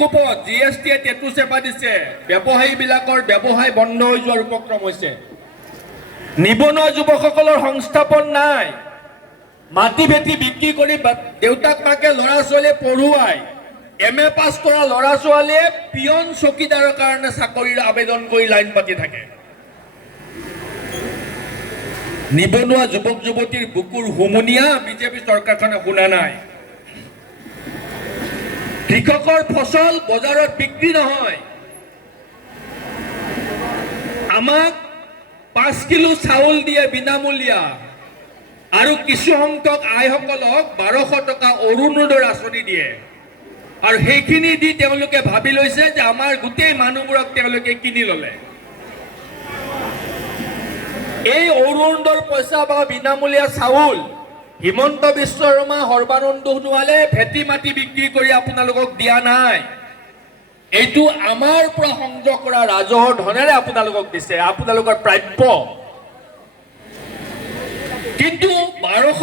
প্ৰকোপত জিএছটিয়ে টেটু চেপা দিছে, ব্যৱসায়ীবিলাকৰ ব্যৱসায় বন্ধ হৈ যোৱাৰ উপক্ৰম হৈছে। নিবনুৱা যুৱকসকলৰ সংস্থাপন নাই, মাটি ভেটি বিক্ৰী কৰি দেউতাক মাকে ল'ৰা ছোৱালী পঢ়ুৱাই, MA পাছ কৰা ল'ৰা ছোৱালীয়ে পিয়ন চকীদাৰৰ কাৰণে চাকৰিৰ আবেদন কৰি লাইন পাতি থাকে। নিবনুৱা যুৱক যুৱতীৰ বুকুৰ হুমুনিয়া বিজেপি চৰকাৰখনে শুনা নাই। কৃষকৰ ফচল বজাৰত বিক্ৰী নহয়। আমাক 5 কিলো চাউল দিয়ে বিনামূলীয়া, আৰু কিছু সংখ্যক আইসকলক 1200 টকা অৰুণোদয় আঁচনি দিয়ে, আৰু সেইখিনি দি তেওঁলোকে ভাবি লৈছে যে আমাৰ গোটেই মানুহবোৰক তেওঁলোকে কিনি ল'লে। এই অৰুণোদয়ৰ পইচা বা বিনামূলীয়া চাউল হিমন্ত বিশ্ব শৰ্মা, সৰ্বানন্দ সোণোৱালে ভেটি মাটি বিক্ৰী কৰি আপোনালোকক দিয়া নাই। এইটো আমাৰ পৰা সংগ্ৰহ কৰা ৰাজহৰ ধনেৰে আপোনালোকক দিছে, আপোনালোকৰ প্ৰাপ্য। কিন্তু 1200